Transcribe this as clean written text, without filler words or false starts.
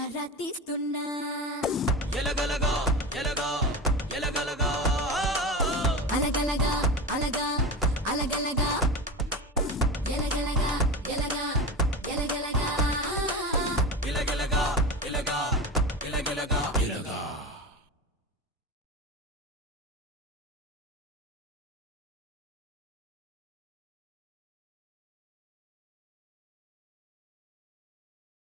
ఆరా తీస్తున్నా ఎలగలగా ఎలగా ఎలగలగా అలగలగా అలగా అలగలగా ఎలగలగా ఎలగా ఎలగలగా ఇలగలగా ఇలగా ఇలగలగా ఇలగా